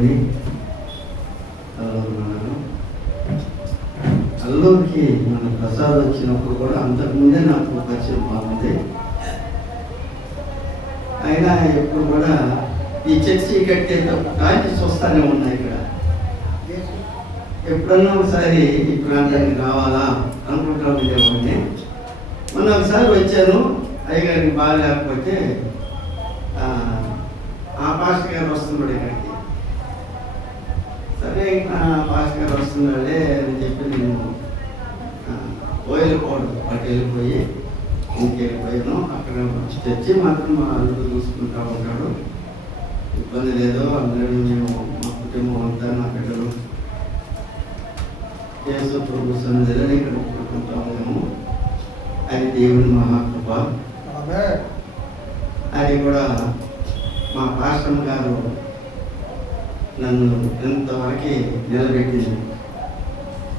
దేవుని అల్లూరికి మన ప్రసాద్ వచ్చినప్పుడు కూడా అంతకుముందే నాకు పరిచయం బాగుంది. అయినా ఎప్పుడు కూడా ఈ చర్చి కట్టే కాంచెస్ వస్తానే ఉన్నాయి. ఇక్కడ ఎప్పుడన్నా ఒకసారి ఈ ప్రాంతానికి రావాలా అనుకుంటా ఉండేవాడిని. మొన్న ఒకసారి వచ్చాను, అయ్యగారికి బాగా లేకపోతే ఆ పాస్టర్ గారు వస్తున్నాడు ఇక్కడికి. సరే పాస్టర్ గారు వస్తున్నాడే అని చెప్పి నేను పోయకపోవడం అటు వెళ్ళిపోయి ఇంకెళ్ళిపోయాను. అక్కడ చర్చి మాత్రం మా అల్లుడు చూసుకుంటూ ఉంటాడు, ఇబ్బంది లేదు. అందరూ మేము మా కుటుంబం అంతా నా బిడ్డలు యేసు ప్రభు సన్నిధిలో ఇక్కడ ఒప్పుకుంటా ఉన్నాము. అది దేవుని మహాకృప. అది కూడా మా పాస్టర్ గారు నన్ను ఎంతవరకు నిలబెట్టింది.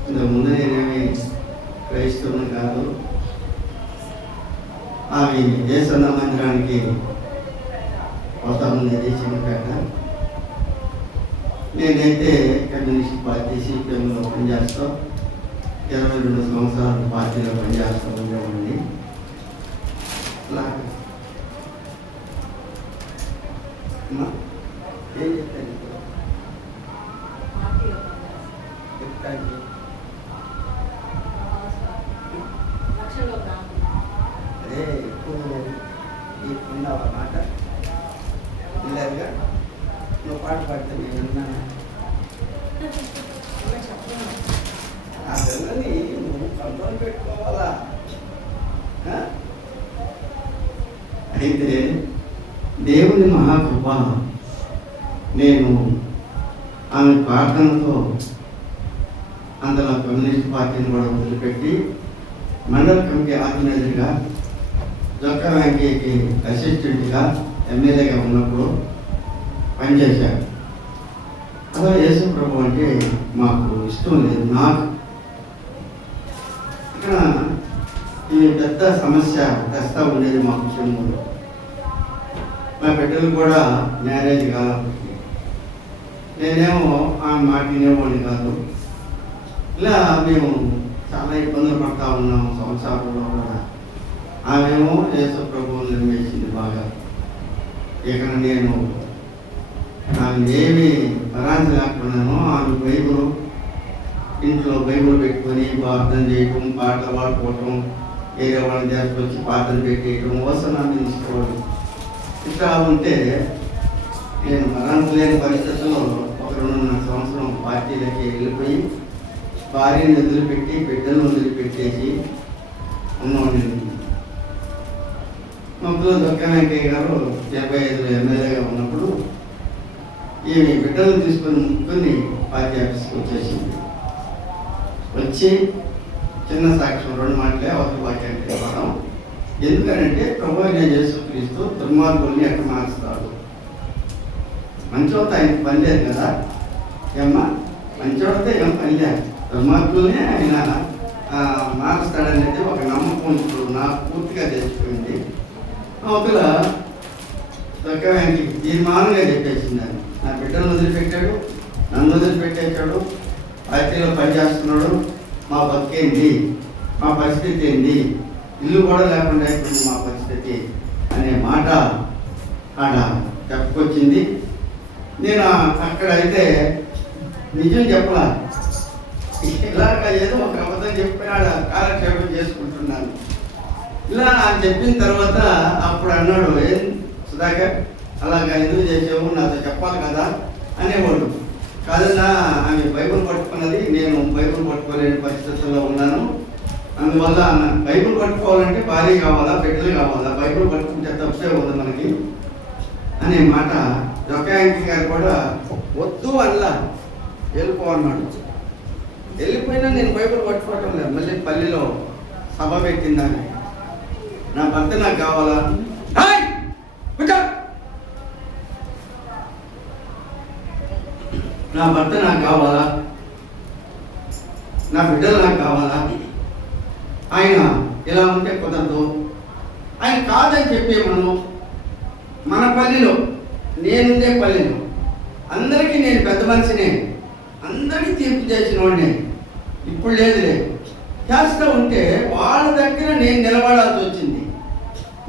ఇంతకుముందు నేనేమి క్రైస్తవుని కాదు. ఆమె యేసన్న మందిరానికి పోతా ఉండేది చిన్నపేట. నేనైతే కమ్యూనిస్ట్ పార్టీ సిపిఎంలో పనిచేస్తూ 22 సంవత్సరాలు పార్టీలో పనిచేస్తూ ఉండేవాడిని. ఏం చెప్తాను అదే ఎక్కువ నీకున్నావా మాట ఇలాగా నువ్వు పాట పాడితే నేను విన్నాను. ఆ పిల్లని నువ్వు కంట్రోల్ పెట్టుకోవాలా. అయితే దేవుని మహాకృప, నేను ఆమె ప్రార్థనతో అందులో కమ్యూనిస్ట్ పార్టీని కూడా వదిలిపెట్టి మండల కమిటీ ఆర్గనైజర్గా, జొక్క వెంకయ్యకి అసిస్టెంట్గా, ఎమ్మెల్యేగా ఉన్నప్పుడు పనిచేశారు. అలా యేసు ప్రభు అంటే మాకు ఇష్టం లేదు. నాకు ఇక్కడ ఈ పెద్ద సమస్య తెస్తా ఉండేది మా కుటుంబంలో. మా బిడ్డలు కూడా మ్యారేజ్ కాలప్పటికి నేనేమో ఆమె మాట వినేవాడిని కాదు. ఇలా మేము చాలా ఇబ్బందులు పడతా ఉన్నాము సంవత్సరాల్లో కూడా. ఆమెమో యేసు ప్రభువుని నిర్మించింది బాగా. ఇక నేను ఆమె ఏమి పరాంచలేకపోయినానో ఆమె బైబుల్ ఇంట్లో బైబుల్ పెట్టుకొని ప్రార్థన చేయటం, పాటలు పాడుకోవటం, వేరే వాళ్ళని తీసుకొచ్చి పాటలు పెట్టేయటం, వసనాన్ని తీసుకోవడం, ఇట్లా ఉంటే నేను మరణలేని పరిస్థితుల్లో ఒక 2.5 సంవత్సరం పార్టీలకి వెళ్ళిపోయి భార్యను వదిలిపెట్టి బిడ్డలను వదిలిపెట్టేసి ఉన్నవాడిని. మధ్యలో జొక్క వెంకయ్య గారు 75లో ఎమ్మెల్యేగా ఉన్నప్పుడు ఈ బిడ్డలను తీసుకొని ముక్కుని పార్టీ ఆఫీస్కి వచ్చేసింది. వచ్చి చిన్న సాక్ష్యం 2 మాటలే అవతల వాక్యానికి ఇవ్వడం. ఎందుకనంటే ప్రభు అయిన యేసుక్రీస్తు దుర్మార్గుల్ని ఎక్కడ మారుస్తాడు. మంచోడితో ఆయనకి పని లేదు కదా. ఏమ్మా మంచోడితో ఏం పని లేదు, దుర్మార్గుల్ని ఆయన మారుస్తాడనేది ఒక నమ్మకం ఇప్పుడు నాకు పూర్తిగా తెచ్చిపోయింది. అవతల జొక్క వెంకయ్య తీర్మానంగా చెప్పేసింది. నా బిడ్డలను వదిలిపెట్టాడు, నన్ను వదిలిపెట్టేశాడు, పార్టీలో పనిచేస్తున్నాడు, మా బతికేంది, మా పరిస్థితి ఏంది, ఇల్లు కూడా లేకుండా అయిపోయింది మా పరిస్థితి అనే మాట ఆడ చెప్పుకొచ్చింది. నేను అక్కడైతే నిజం చెప్పలా, ఇలాగ ఏదో ఒక అబద్ధం చెప్పి ఆడ కాలక్షేపం చేసుకుంటున్నాను. ఇలా నాకు చెప్పిన తర్వాత అప్పుడు అన్నాడు, ఏం సుధాకర్ అలాగా ఎందుకు చేసావు, నాతో చెప్పాలి కదా అనేవాడు. కాదన్నా ఆమె బైబుల్ పట్టుకున్నది, నేను బైబుల్ పట్టుకోలేని పరిస్థితుల్లో ఉన్నాను, అందువల్ల బైబుల్ పట్టుకోవాలంటే భార్య కావాలా, బిడ్డలు కావాలా, బైబుల్ పట్టుకుంటే తప్పే ఉంది మనకి అనే మాట జొక్క వెంకయ్య గారు కూడా వద్దు అలా వెళ్ళిపోవన్నాడు. వెళ్ళిపోయినా నేను బైబుల్ పట్టుకోవటం లేదు. మళ్ళీ పల్లెలో సభ పెట్టిందని నా భర్త నాకు కావాలా, నా భర్త నాకు కావాలా, నా బిడ్డలు నాకు కావాలా, ఆయన ఇలా ఉంటే కుదరదు, ఆయన కాదని చెప్పి మనం మన పల్లెలో నేనుండే పల్లెలో అందరికీ నేను పెద్ద మనిషినే, అందరికీ తీర్పు చేసిన వాడిని. ఇప్పుడు లేదులే. చేస్తూ ఉంటే వాళ్ళ దగ్గర నేను నిలబడాల్సి వచ్చింది.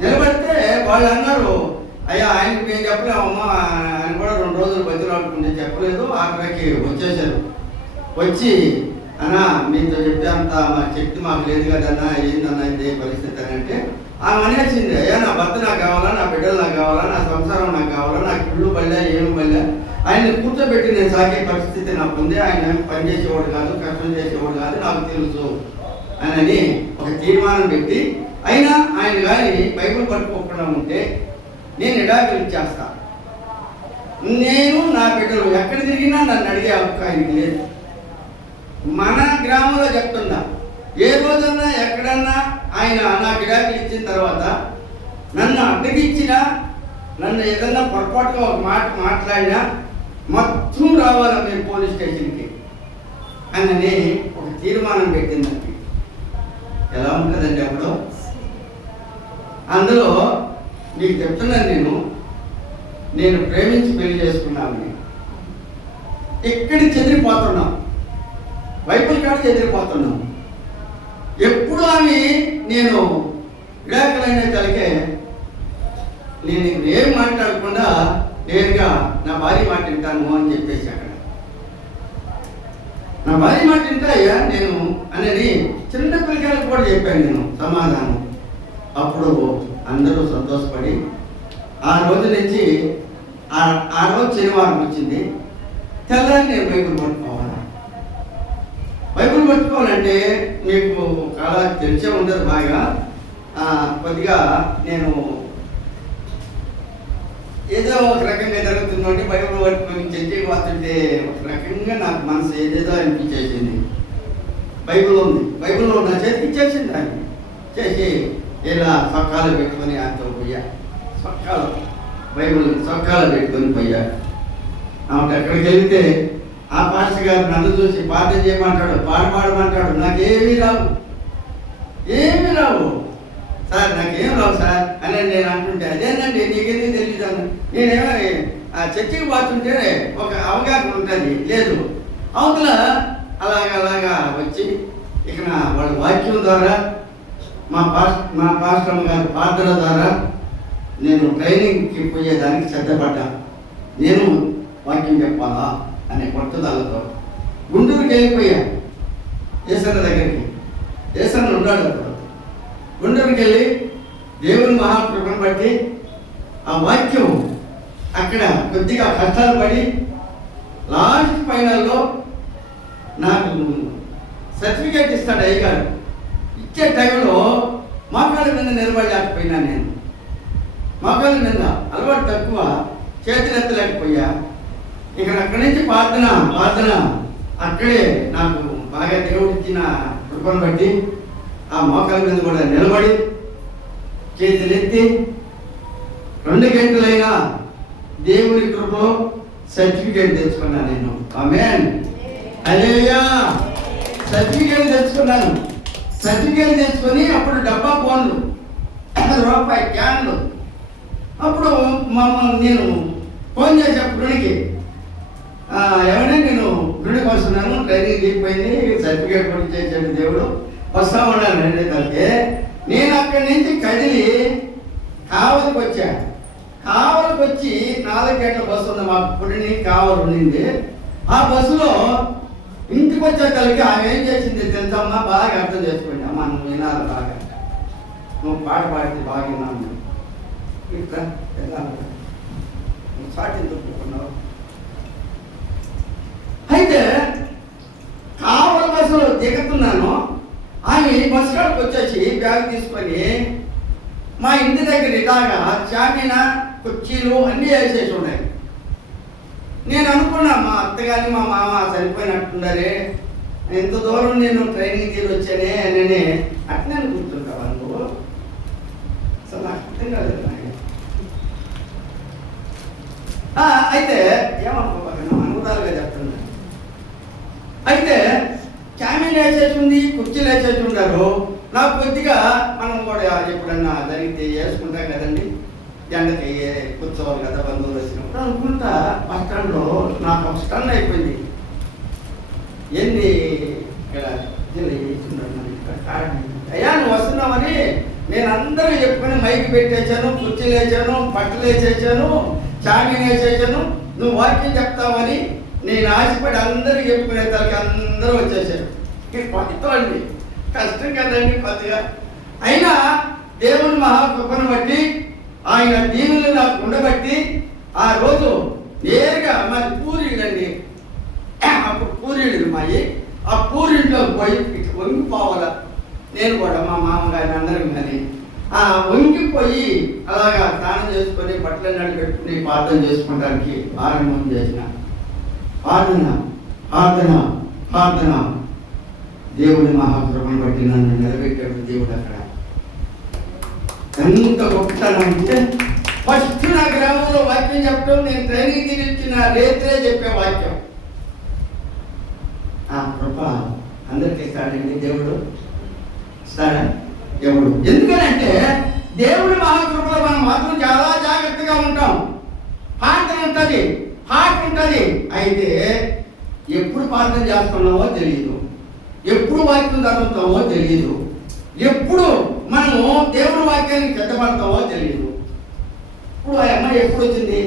నిలబడితే వాళ్ళు అన్నారు, అయ్యా ఆయనకి నేను చెప్పలేమమ్మా, ఆయన కూడా 2 రోజులు బతిలాడుకుంటే చెప్పలేదు. ఆఖరికి వచ్చేసారు. వచ్చి అన్నా మీతో చెప్పే అంత మా శక్తి మాకు లేదు కదన్నా, ఏందన్నా ఇదే పరిస్థితి అని అంటే ఆమె అనేసింది, అయ్యా నా భర్త నాకు కావాలా, నా బిడ్డలు నాకు కావాలా, నా సంసారం నాకు కావాలా, నాకు ఇల్లు పల్లె ఏమి పల్లె, ఆయన్ని కూర్చోబెట్టి నేను సాగే పరిస్థితి నాకు ఉంది. ఆయన పని చేసేవాడు కాదు, కష్టం చేసేవాడు కాదు, నాకు తెలుసు అని ఒక తీర్మానం పెట్టి, అయినా ఆయన కానీ బైబిల్ పట్టుకోకుండా ఉంటే నేను విడాకులు ఇచ్చేస్తా. నేను నా బిడ్డలు ఎక్కడ తిరిగినా నన్ను అడిగే హక్కు ఆయనకి లేదు. మన గ్రామంలో చెప్తున్నా, ఏ రోజన్నా ఎక్కడన్నా ఆయన నాకు విడాకులు ఇచ్చిన తర్వాత నన్ను అడ్డగిచ్చినా, నన్ను ఏదన్నా పొరపాటుగా ఒక మాట మాట్లాడినా మొత్తం రావాలా మీరు పోలీస్ స్టేషన్కి అని ఒక తీర్మానం పెట్టిందండి. ఎలా ఉంటుందండి అప్పుడు? అందులో నీకు చెప్తున్నాను, నేను ప్రేమించి పెళ్లి చేసుకున్నామని ఇక్కడ చెదిరిపోతున్నాం, బైబిల్ కాడ చెదిరిపోతున్నాం. ఎప్పుడు ఆమె నేను విడాకులైన కలిగే నేను ఏం మాట్లాడకుండా నేరుగా నా భార్య మాట వింటాను అని చెప్పేసి అక్కడ నా భార్య మాట వింటాయా నేను అనేది చిన్న పిల్లకాయలకు కూడా చెప్పాను నేను సమాధానం. అప్పుడు అందరూ సంతోషపడి ఆ రోజు నుంచి ఆ రోజు శనివారం వచ్చింది. తెల్లారి నేను బైబిల్ పట్టుకోవాలి. బైబిల్ పట్టుకోవాలంటే మీకు చాలా తెలిసే ఉండదు బాగా. కొద్దిగా నేను ఏదో ఒక రకంగా జరుగుతుందండి. బైబిల్ పట్టుకొని చర్చకి వస్తుంటే ఒక రకంగా నాకు మనసు ఏదేదో అనిపించేసింది. బైబిల్ ఉంది, బైబిల్లో నా చేతికి ఇచ్చేసింది. దాన్ని చేసి ఇలా సొక్కాలు పెట్టుకొని ఆయనతో పోయా. సొక్కాలు బైబిల్ సొక్కాలు పెట్టుకొని పోయా. ఆమెకు ఎక్కడికి వెళ్తే ఆ పాస్టర్ గారు నన్ను చూసి ప్రార్థన చేయమంటాడు, పాడమంటాడు. నాకేమీ రావు, ఏమీ రావు సార్, నాకేం రావు సార్ అని నేను అంటుంటే, అదేనండి నీకెందుకు తెలియదు. నేనేమో ఆ చర్చికి పోతుంటే ఒక అవగాహన ఉంటుంది, లేదు అవతల అలాగా వచ్చి ఇక వాళ్ళ వాక్యం ద్వారా మా పాస్టర్ గారి ప్రార్థన ద్వారా నేను ట్రైనింగ్కి పోయేదానికి సిద్ధపడ్డా. నేను వాక్యం చెప్పాలా అనే పట్టుదలతో గుంటూరుకి వెళ్ళిపోయా. ఏసన్న దగ్గరికి, ఏసన్న ఉన్నాడు అప్పుడు. గుంటూరుకి వెళ్ళి దేవుని మహాకృపను బట్టి ఆ వాక్యం అక్కడ కొద్దిగా కష్టాలు పడి లాస్ట్ ఫైనల్లో నాకు సర్టిఫికేట్ ఇస్తాడు అయ్యగారు. ఇచ్చే టైంలో మోకాళ్ళ మీద నిలబడలేకపోయినా. నేను మోకాళ్ళ మీద అలవాటు తక్కువ, చేతులు ఎత్తలేకపోయా. ఇక అక్కడి నుంచి ప్రార్థన అక్కడే నాకు బాగా దేవుడు ఇచ్చిన కృపను బట్టి ఆ మోకాళ్ళ మీద కూడా నిలబడి చేతులు ఎత్తి 2 గంటలైనా దేవుని కృపలో సర్టిఫికేట్ తెచ్చుకున్నాను నేను. ఆమేన్, హల్లెలూయా. సర్టిఫికేట్ తెచ్చుకున్నాను. సర్టిఫికేట్ తెచ్చుకొని అప్పుడు డబ్బా ఫోన్లు, రూపాయి క్యాన్లు. అప్పుడు నేను ఫోన్ చేసే గుడికి, ఎవరైనా నేను గుడికి వస్తున్నాను, ట్రైనింగ్ దిగిపోయింది, సర్టిఫికేట్ కూడా చేసాడు దేవుడు, వస్తా ఉన్నాను అంటే కలిపి నేను అక్కడి నుంచి కదిలి కావలికి వచ్చా. కావలికి వచ్చి 4 గంటల బస్సు ఉంది మాకు. పుడిని కావలి ఉండింది. ఆ బస్సులో ఇంటికి వచ్చే కలిగి ఆమె ఏం చేసింది తెలుసమ్మా? బాగా అర్థం చేసుకోండి అమ్మా, నువ్వు వినాలి బాగా, నువ్వు పాట పాడితే బాగా విన్నాను. ఇట్లా నువ్వు సాటిని తొక్కున్నావు. అయితే కావలి బస్సులో దిగుతున్నాను. ఆమె బస్ కాడికి వచ్చేసి బ్యాగ్ తీసుకొని మా ఇంటి దగ్గర ఇలాగా చామిన కుర్చీలు అన్నీ వేసేసి ఉన్నాయి. నేను అనుకున్నా మా అత్త కానీ మా మామ సరిపోయినట్టున్నారే, ఎంత దూరం నేను ట్రైనింగ్ తీరు వచ్చానే అని అట్లనే కూర్చుంటావా నువ్వు? అసలు నాకు అర్థం కాలేదు. అయితే ఏమనుకోవాలి, అనుభవాలుగా చెప్తున్నా. అయితే క్యామిన్ వేసేసి ఉంది, కుర్చీలు వేసేసి ఉన్నారు. నాకు కొద్దిగా మనం కూడా ఎప్పుడన్నా జరిగితే వేసుకుంటాం కదండి. ఎండకి కూర్చోవాలి కదా బంధువులు వచ్చినప్పుడు అనుకుంటా బస్ స్టాండ్లో నాకు ఒక స్టన్ అయిపోయింది. ఏంది ఇక్కడ అయ్యా నువ్వు వస్తున్నావని నేను అందరూ చెప్పుకొని మైకి పెట్టేశాను, కుర్చీలు వేసాను, బట్టలు వేసేసాను, చామీని వేసేసాను, నువ్వు వాక్యం చెప్తావని నేను ఆశపడి అందరూ చెప్పుకునే తలకి అందరూ వచ్చేసారు. కొత్త అండి, కష్టం కదండి కొత్తగా. అయినా దేవుని మహాకృపను బట్టి ఆయన దీవులు నాకు ఉండబట్టి ఆ రోజు నేరుగా మాది పూరీలండి, అప్పుడు పూరీలు మాయి. ఆ పూరింట్లో పోయి వంగిపోవాల నేను కూడా మా మామగారిని అందరం కానీ వంగిపోయి అలాగా స్నానం చేసుకొని బట్టలు నడి పెట్టుకుని ప్రార్థన చేసుకోవడానికి ఆరంభం చేసిన ప్రార్థన ప్రార్థన ప్రార్థన. దేవుని మహాకృపను బట్టి నన్ను నిలబెట్టాడు దేవుడు. అక్కడ ఎంత గొప్పతనం అంటే ఫస్ట్ నా గ్రామంలో వాక్యం చెప్పడం, నేను ట్రైనింగ్ తీరిచ్చిన రేత్రే చెప్పే వాక్యం. ఆ కృప అందరికీ ఇస్తాడండి దేవుడు, ఇస్తాడా దేవుడు. ఎందుకనంటే దేవుడి మహాకృపలో మనం మాత్రం చాలా జాగ్రత్తగా ఉంటాం. ప్రార్థన ఉంటుంది, హార్ట్ ఉంటుంది. అయితే ఎప్పుడు ప్రార్థన చేస్తున్నామో తెలియదు, ఎప్పుడు వాక్యం చదువుతామో తెలియదు, ఎప్పుడు మనము దేవుడి వాక్యానికి చెడ్డపడతామో తెలియదు. ఇప్పుడు ఆ అమ్మాయి ఎప్పుడు వచ్చింది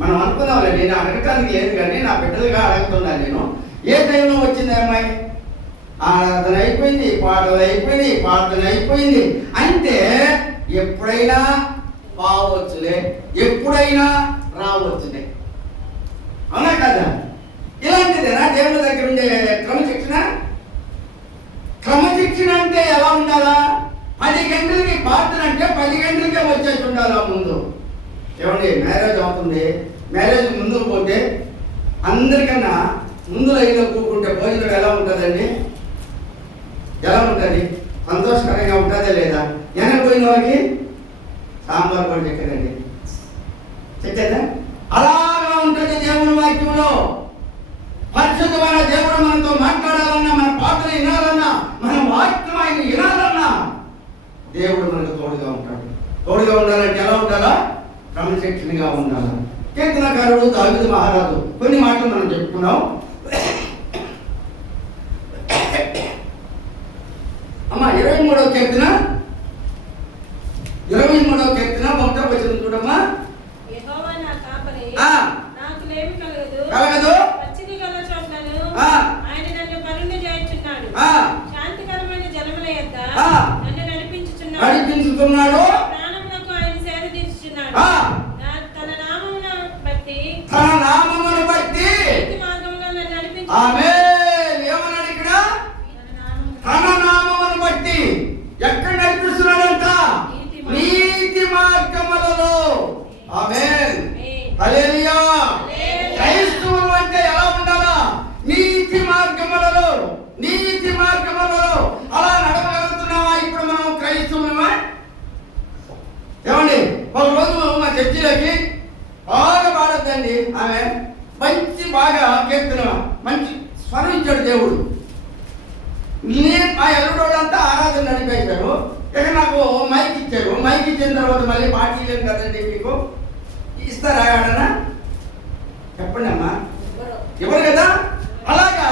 మనం అనుకున్నాంలే, నేను అడగటానికి లేదు కానీ నా బిడ్డలుగా అడుగుతున్నాను నేను. ఏ టైంలో వచ్చింది అమ్మాయి? ఆరాధన అయిపోయింది, పాటలు అయిపోయింది, ప్రార్థన అయిపోయింది. అంటే ఎప్పుడైనా పోవచ్చులే, ఎప్పుడైనా రావచ్చులే, అవునా కదా? ఇలాంటిదేనా దేవుని దగ్గర ఉండే క్రమశిక్షణ? క్రమశిక్షణ అంటే ఎలా ఉండాలా? 10 గంటలకి ప్రార్థన అంటే 10 గంటలకే వచ్చేసి ఉండాలా ముందు. ఏమండి, మ్యారేజ్ అవుతుంది, మ్యారేజ్ ముందు పోతే అందరికన్నా ముందు లైన్లో కూకుంటే భోజనం ఎలా ఉంటుందండి? ఎలా ఉంటుంది? సంతోషకరంగా ఉంటుందా లేదా? వెనకపోయిన వాళ్ళకి సాంబార్ కూడా చెక్కదండి, చెక్కదా? అలాగా ఉంటుంది దేవుని వాక్యంలో. పరిశుద్ధమైన దేవుడు మనతో మాట్లాడాలన్నా, మన పాటలు వినాలన్నా, మన వాక్యం ఆయన వినాలన్నా దేవుడు మనకు తోడుగా ఉంటాడు. తోడుగా ఉండాలంటే ఎలా ఉండాలా? క్రమశిక్షణగా ఉండాలి. కీర్తనకారుడు దావీదు మహారాజు కొన్ని మాటలు మనం చెప్పుకున్నాం. అమ్మ 23వ కీర్తన 1వ వచనం చూడమ్మా. యెహోవా నా కాపరి, నాకు లేమి కలగదు. పచ్చిక గల చోట్లను ఆయన నన్ను కరుణించుచున్నాడు. శాంతికరమైన జలముల యొద్ద నన్ను నడిపించుచున్నాడు. ప్రాణమునకు ఆయన సేద తీర్చుచున్నాడు. తన నామమును బట్టి నీతి మార్గములో నన్ను నడిపించుచున్నాడు. ఆమేన్. ఏమన్నాడు ఇక్కడ? తన నామమును బట్టి ఎక్కడ నడిపిస్తున్నాడంట? నీతి మార్గములలో. ఆమేన్, హల్లెలూయా. క్రైస్తవులు అంటే ఎలా ఉండాలా? నీతి మార్గములలో, నీతి మార్గములలో అలా నడవగలుగుతున్నావా? ఇప్పుడు మనం క్రైస్తవులమా? ఏమండి, ఒక రోజు మా చర్చిలోకి బాగా పాడద్దండి ఆమె, మంచి బాగా కీర్తన, మంచి స్వరం ఇచ్చాడు దేవుడు. నేను మా ఎల్లుడోళ్ళంతా ఆరాధన నడిపేశారు. ఇక నాకు మైక్ ఇచ్చారు. మైక్ ఇచ్చిన తర్వాత మళ్ళీ పాట ఇవ్వలేను కదండి. మీకు ఇస్తారా ఆడనా? చెప్పండి అమ్మా, ఎవరు కదా? అలాగా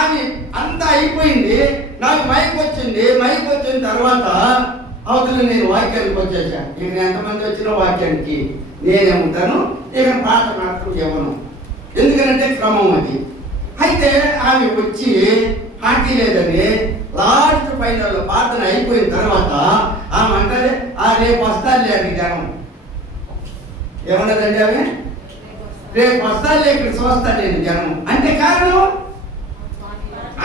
ఆమె అంతా అయిపోయింది. నాకు మైక్ వచ్చింది. మైక్ వచ్చిన తర్వాత అవతల నేను వాక్యానికి వచ్చేసాను. ఇక ఎంతమంది వచ్చిన వాక్యానికి నేనేముంటాను. ఇక పాట మాత్రం ఇవ్వను, ఎందుకంటే క్రమం అది. అయితే ఆమె వచ్చి పార్టీ లేదని లాస్ట్ ఫైనల్ ప్రార్థన అయిపోయిన తర్వాత ఆమె అంటే రేపు వస్తానులే అని జనం. ఏమన్నదండి ఆమె? రేపు వస్తానులే, ఇక్కడ చూస్తాను నేను జనం అంటే కారణం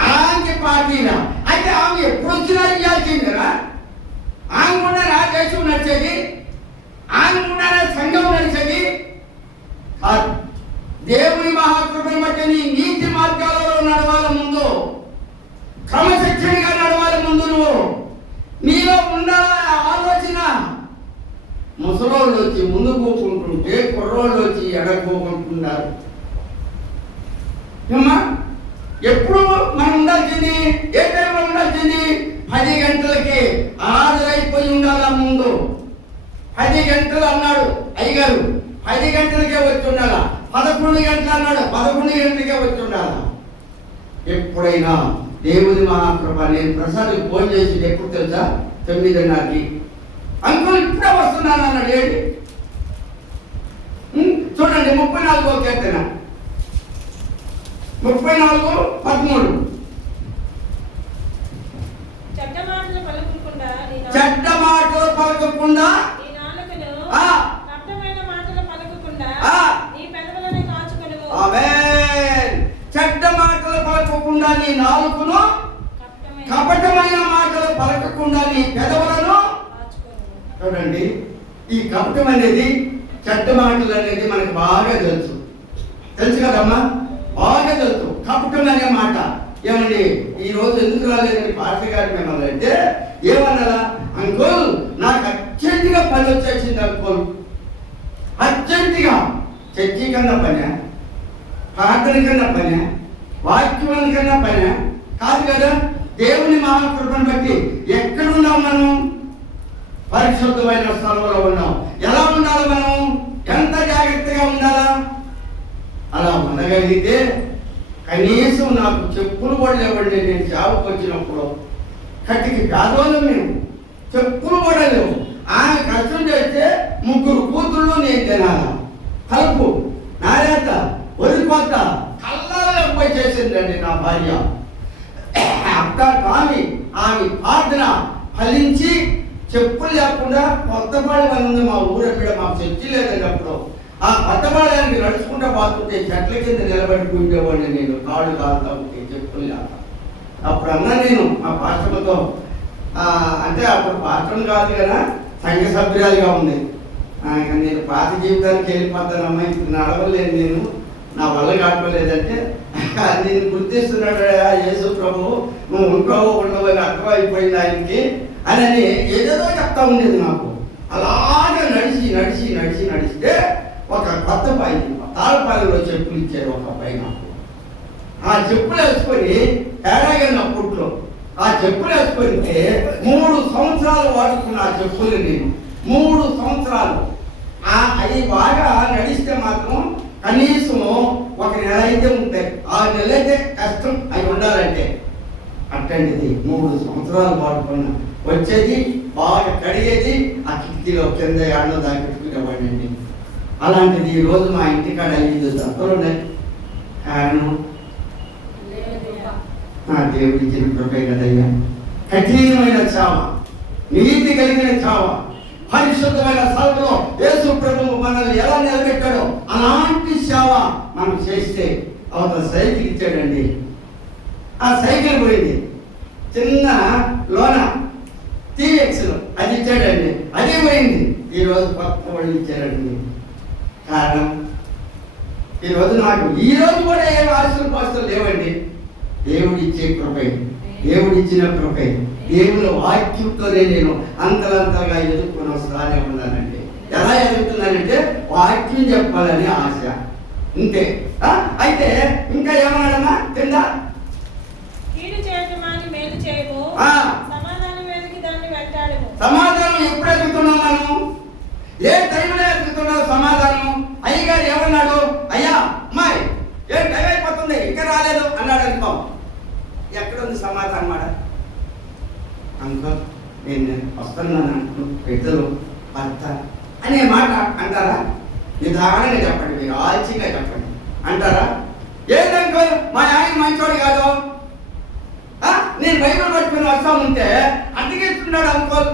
ఆమె పార్టీనా? అయితే ఆమె ఎప్పుడు వచ్చినా ఇవ్వాల్సిందిరా. ఆమె ఉన్నారా దేశం నడిచేది? ఆమె ఉన్నారా సంఘం నడిచేది? దేవుని మహాకృపను బట్టి నీ నీతి మార్గాలలో నడవాల, ముందు క్రమశిక్షణగా నడవాలి. ముందు నువ్వు నీలో ఉండాలా ఆలోచన. ముసలోళ్ళు వచ్చి ముందు పోకుంటుంటే కుర్రోళ్ళు వచ్చి ఎడకపోకుంటున్నారు. ఏమ్మా, ఎప్పుడు మనం ఉండాల్సింది? ఏ టైంలో ఉండాల్సింది? 10 గంటలకి హాజరైపోయి ఉండాలా. ముందు 10 గంటలు అన్న చెప్పారు 10 గంటలకే వచ్చి ఉండాలా, 11 గంటలు అన్నాడు, 11 గంటలకే వచ్చి ఉండాలా. ఎప్పుడైనా దేవుని మహాకృప, నేను ప్రసాద్కి ఫోన్ చేసి ఎప్పుడు తెలుసా, 9:30కి అంకుల్ ఇప్పుడే వస్తున్నాను అన్నాడు. ఏంటి చూడండి 34వ కీర్తన 34:13. చెడ్డ మాటలు పలకకుండా నీ నాలుకను, కపటమైన మాటలు పలకకుండా నీ పెదవులను కాచుకొనుము. ఆమేన్. చెడ్డ మాటలు పలకకుండా నీ నాలుకను, కపటమైన మాటలు పలకకుండా నీ పెదవులను కాచుకొనుము. చూడండి, ఈ కపటం అనేది, చెడ్డ మాటలు అనేది మనకు బాగా తెలుసు కదమ్మా, బాగా తెలుసు. కపటం అనే మాట ఏమండి, ఈ రోజు ఎందుకు రాలేదని పాస్టర్ గారు మిమ్మల్ని అంటే ఏమన్నారా, అంకుల్ నాకు అర్జెంటుగా పని వచ్చేసింది అంకుల్, అర్జెంటుగా. చర్చి కన్నా పనే, ప్రార్థన కన్నా పనే, వాక్యం కన్నా పనే కాదు కదా. దేవుని మహాకృపను బట్టి ఎక్కడున్నాం మనం? పరిశుద్ధమైన స్థలంలో ఉన్నాం. ఎలా ఉండాలి మనం? ఎంత జాగ్రత్తగా ఉండాలా? అలా ఉండగలిగితే కనీసం నాకు చెప్పులు కూడా లేవండి. నేను సేవకు వచ్చినప్పుడు కట్టికి పేదవాళ్ళం మేము, చెప్పులు కూడా లేవు. ఆమె కష్టం చేస్తే 3 కూతుళ్ళు నేను తినాలా, కలుపు నారేత వదిలిపోత కల్లాలో పోయి చేసిందండి నా భార్య. ఆమె ప్రార్థన ఫలించి చెప్పులు లేకుండా కొత్తపాడు ఉంది మా ఊరక్కడ, మాకు చర్చి లేదండి అప్పుడు. ఆ కొత్తపాడానికి నడుచుకుంటూ పోతుంటే చెట్ల కింద నిలబడుకుంటేవాడిని నేను, కాళ్ళు కాలుతా ఉంటే చెప్పులు లేక. అప్పుడు అన్నా నేను మా పాస్టర్తో, అంటే అప్పుడు పాస్టర్ కాదు కదా, సంఘ సభ్యురాలుగా ఉంది. నేను పాత జీవితానికి వెళ్ళిపోతానమ్మా, ఇప్పుడు నడవలేను, నేను నా వల్ల కావట్లేదంటే నేను గుర్తిస్తున్నాడు యేసు ప్రభు, నువ్వు ఉంటావో ఉండవు అని అర్థమైపోయింది ఆయనకి అని ఏదేదో చెప్తా ఉండేది నాకు. అలాగే నడిచితే ఒక కొత్త పై తాళపాలెంలో చెప్పులు ఇచ్చారు ఒక అబ్బాయి నాకు. ఆ చెప్పులు వేసుకొని తేడాగా అప్పట్లో ఆ చెప్పులు వేసుకుంటే 3 సంవత్సరాలు వాడుకున్న ఆ చెప్పులు నేను 3 సంవత్సరాలు. అవి బాగా నడిస్తే మాత్రం కనీసం 1 నెల అయితే ఉంటాయి. 6 నెలలు అయితే కష్టం అవి ఉండాలంటే. అట్టండిది 3 సంవత్సరాలు వాడుకున్నా. వచ్చేది బాగా కడిగేది, ఆ కిటికీలో కింద ఎండలో దాకా పెట్టుకునేవాడినండి. అలాంటిది ఈ రోజు మా ఇంటికాడ 5 దత్తలు ఉన్నాయి. కారణం నా దేవుడి ఇచ్చిన కృపే కదయ్యా. కఠినమైన చావ, నీతి కలిగిన చావ, పరిశుద్ధమైన స్థలంలో యేసు ప్రభువు మనల్ని ఎలా నిలబెట్టాడో అలాంటి సేవ మనం చేస్తే అవతల సైకిల్ ఇచ్చాడండి. ఆ సైకిల్ పోయింది, చిన్న లోన టీఎక్స్లో అది ఇచ్చాడండి, అదే పోయింది. ఈరోజు కొత్త వాళ్ళు ఇచ్చారండి. కారణం ఈరోజు నాకు ఈరోజు కూడా ఏ ఆస్తులు పాస్తులు లేవండి. దేవుడిచ్చే కృపే, దేవుడిచ్చిన కృపే, దేవుని వాక్యంతోనే నేను అంతలంతలుగా ఎదుర్కొని వస్తానే ఉన్నానండి. ఎలా ఎదుగుతున్నానంటే వాక్యం చెప్పాలని ఆశ, అంతే. అయితే ఇంకా ఏమన్నాడమ్మా కింద, సమాధానం ఎప్పుడు ఎదుగుతున్నాం మనం? ఏ టైంలో ఎదుగుతున్నావు సమాధానం? అయ్యగారు ఏమన్నాడు, అయ్యా అమ్మాయి ఏ టైం అయిపోతుంది ఇంకా రాలేదు అన్నాడు అనుకో, ఎక్కడుంది సమాధానం? మాట అంకుల్ నేను వస్తున్నాను అంటూ పెద్దలు భర్త అనే మాట అంటారా? నిదానంగా చెప్పండి, మీరు ఆలస్యంగా చెప్పండి అంటారా? ఏంటంకుల్ మా ఆయన మంచోడు కాదు, నేను బైబిల్ పట్టుకుని వస్తా ఉంటే అడ్డగిస్తున్నాడు అంకుల్,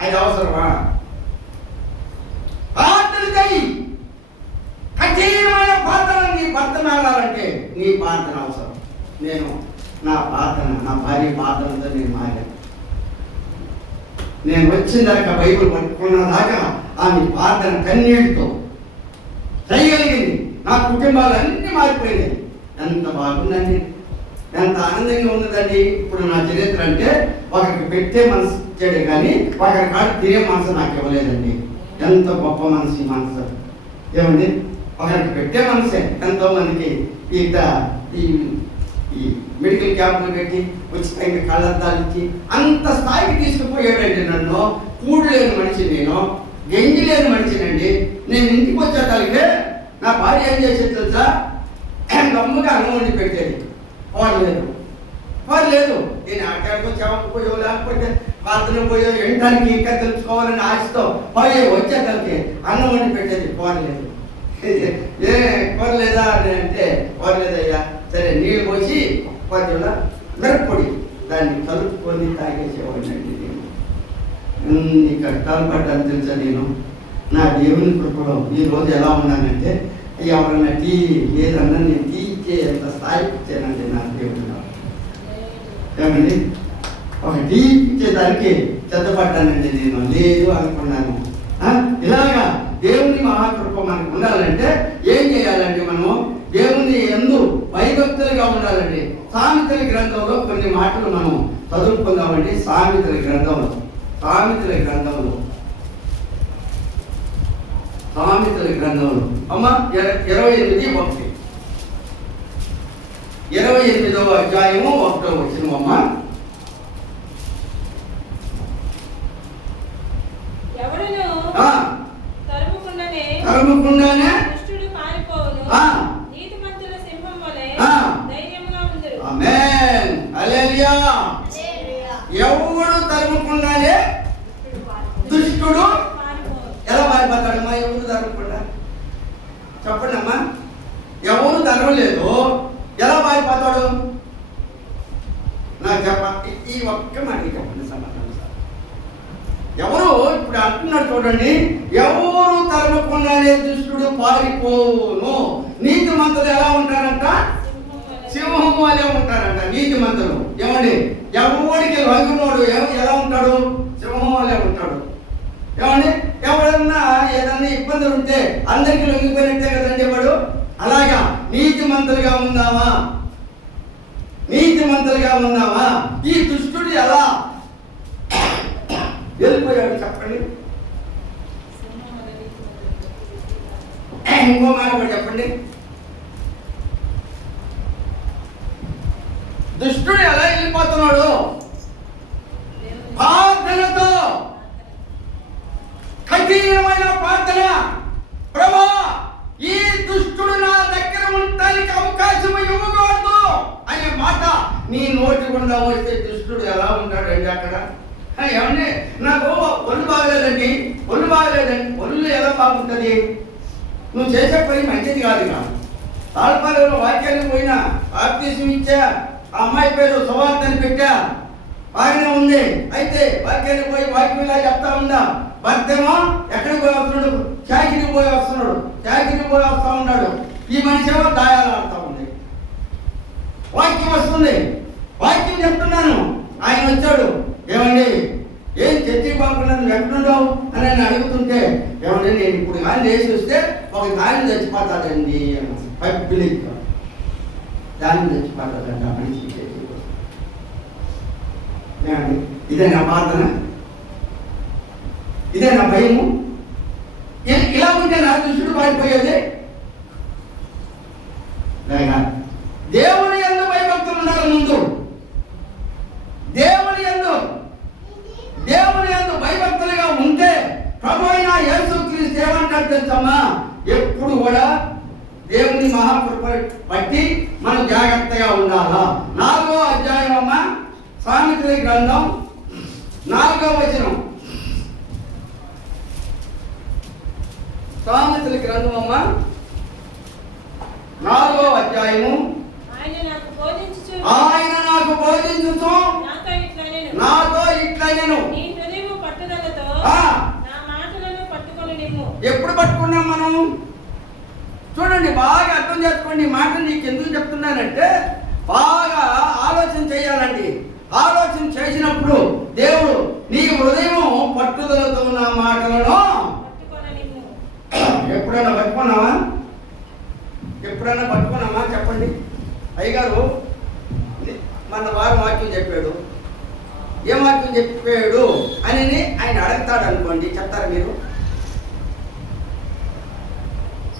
అది అవసరమా? ప్రార్థన చేయి, కఠినమైన ప్రార్థన. నీ భర్త మారాలంటే నీ ప్రార్థన అవసరం. నేను నా ప్రార్థన, నా భార్య ప్రార్థనతో నేను మారాను. నేను వచ్చిన దాకా బైబిల్ పట్టుకున్న దాకా ఆమె ప్రార్థన కన్నీటితో చేయగలిగింది. నా కుటుంబాలు అన్నీ మారిపోయినాయి. ఎంత బాగుందండి, ఎంత ఆనందంగా ఉన్నదండి. ఇప్పుడు నా చరిత్ర అంటే ఒకరికి పెట్టే మనసు ఇచ్చాడు కానీ ఒకరి కాదు తినే మనసు నాకు ఇవ్వలేదండి. ఎంత గొప్ప మనసు ఈ మనసు ఏమండి. ఒకరికి పెట్టే మనసే ఎంతో మందికి ఈ మెడికల్ క్యాంపులు పెట్టి ఉచితంగా కళ్ళద్దాలు ఇచ్చి అంత స్థాయికి తీసుకుపోయాడండి. నన్ను కూడు లేని మనిషి, నేను గంజి లేని మనిషినండి. నేను ఇంటికి వచ్చేటానికి నా భార్య ఏం చేసేది తెలుసా, గమ్ముగా అన్నం వండి పెట్టేది. లేదు నేను ఆఖరికి చెవకు పోయో లేకపోతే పాత్రలు పోయో ఎంటానికి ఇంకా తెలుసుకోవాలని ఆశతో పోయే వచ్చేటలకి అన్నం వండి పెట్టేది. పోరలేదు ఏ పోరలేదా అని అంటే పోరలేదయ్యా. సరే నీళ్ళు పోసి కొంచెం మిరప్పొడి దాన్ని కలుపుకొని తాగేసేవాడిని అండి. నేను ఎన్ని కష్టాలు పడ్డాను తెలుసా నేను. నా దేవుని కృపలో ఈరోజు ఎలా ఉన్నానంటే ఎవరన్నా టీ లేదన్నా నేను టీ ఇచ్చేంత స్థాయికి ఇచ్చానండి నా దేవుని. ఏమండి ఒక టీ ఇచ్చేదానికి సిద్ధపడ్డానండి నేను. లేదు అనుకున్నాను. ఇలాగా దేవుని మహాకృప మనకు ఉండాలంటే ఏం చేయాలండి, మనము దేవుని యందు భయభక్తులుగా ఉండాలండి. సామెతల గ్రంథంలో కొన్ని మాటలు మనం చదువుకుందామండి. సామెతల గ్రంథంలో అమ్మ 28:1 28వ అధ్యాయము 1వ వచనం అమ్మ. తరుముకుండానే దుష్టుడు పారిపోవును, నీతిమంతుల సింహం వలె ధైర్యముగా ఉండును. ఆమేన్ హల్లెలూయా. ఎవడు తరుముకుండానే దుష్టుడు ఎలా పారిపోతాడమ్మా? ఎవరు తరమకుండా చెప్పండి అమ్మా. ఎవరు తరవలేదు ఎలా పారిపోతాడు? నాకు చెప్పండి, ఈ ఒక్క మాటకి చెప్పండి సమాధానం. ఎవరు ఇప్పుడు అంటున్నాడు చూడండి, ఎవరు తరమకుండానే దుష్టుడు పారిపోను. నీతిమంతులు ఎలా ఉంటారంట? సింహం వలె ఉంటారంట నీతిమంతులు. ఏమండి ఎవరికి లొంగినోడు ఎలా ఉంటాడు? సింహం వలె ఉంటాడు. ఏమండి ఎవరన్నా ఏదన్నా ఇబ్బందులు ఉంటే అందరికీ లొంగిపోయినట్టే కదండి వాడు. అలాగా నీతిమంతులుగా ఉన్నావా? ఈ దుష్టుడు ఎలా వెళ్ళిపోయాడు చెప్పండి. ఇంకో మాట కూడా చెప్పండి. దుష్టుడు ఎలా వెళ్ళిపోతున్నాడు? ప్రార్థనతో, కఠినమైన ప్రార్థన. ప్రభువా, ఈ దుష్టుడు నా దగ్గర ఉండడానికి అవకాశం ఇవ్వకూడదు అనే మాట నీ నోటి గుండా వస్తే దుష్టుడు ఎలా ఉంటాడండి అక్కడ? ఏమండి నాకు ఒళ్ళు బాగలేదండి. ఒళ్ళు ఎలా బాగుంటుంది? నువ్వు చేసే పని మంచిది కాదు. తాళపాలెంలో వాక్యానికి పోయినా బాప్తిసం ఇచ్చా, ఆ అమ్మాయి పేరు సువార్త అని పెట్టా, బాగానే ఉంది. అయితే వాక్యానికి పోయి వాక్యం ఇలా చెప్తా ఉందా, భర్తేమో ఎక్కడికి పోయి వస్తున్నాడు? చాకిరికి పోయి వస్తా ఉన్నాడు. ఈ మనిషి ఏమో దాయాలు ఆడుతూ ఉంది. వాక్యం వస్తుంది, వాక్యం చెప్తున్నాను. ఆయన వచ్చాడు, ఏమండి ఏం చర్చికి పంపుకున్నా నువ్వు ఎక్కడుండవు అని ఆయన అడుగుతుంటే, ఏమండి నేను ఇప్పుడు కానీ లేచి వస్తే ఒక దాని చచ్చిపోతాడండి. పబ్లిక్ దాన్ని చచ్చిపోతాడంట మనిషి. ఏమండి ఇదే నా ప్రార్థన, ఇదే నా భయము. ఇలా ఉంటే నా దుష్టుడు పారిపోయేది. దేవుని యందు భయభక్తులు ఉండాలి. ముందు దేవుని యందు భయభక్తులుగా ఉంటే ప్రభు అయిన యేసుక్రీస్తు ఏమంటాడు తెలుసమ్మా? ఎప్పుడు కూడా దేవుని మహాకృప బట్టి మనం జాగ్రత్తగా ఉండాలా. 4వ అధ్యాయం అమ్మ, సామెతల గ్రంథం 4వ వచనం. సామెతల గ్రంథం అమ్మ 4వ అధ్యాయము. ఆయన నాకు బోధించుచు నాతో ఇట్లా నేను ఎప్పుడు పట్టుకున్నాం మనం? చూడండి, బాగా అర్థం చేసుకోండి. ఈ మాటలు నీకు ఎందుకు చెప్తున్నానంటే బాగా ఆలోచన చేయాలండి. ఆలోచన చేసినప్పుడు దేవుడు నీ హృదయం పట్టుదలతో నా మాటలను ఎప్పుడైనా పట్టుకున్నావా చెప్పండి. అయ్యగారు మన వారు వాక్యం చెప్పాడు, ఏం వాక్యం చెప్పాడు అని ఆయన అడుగుతాడు అనుకోండి, చెప్తారు మీరు?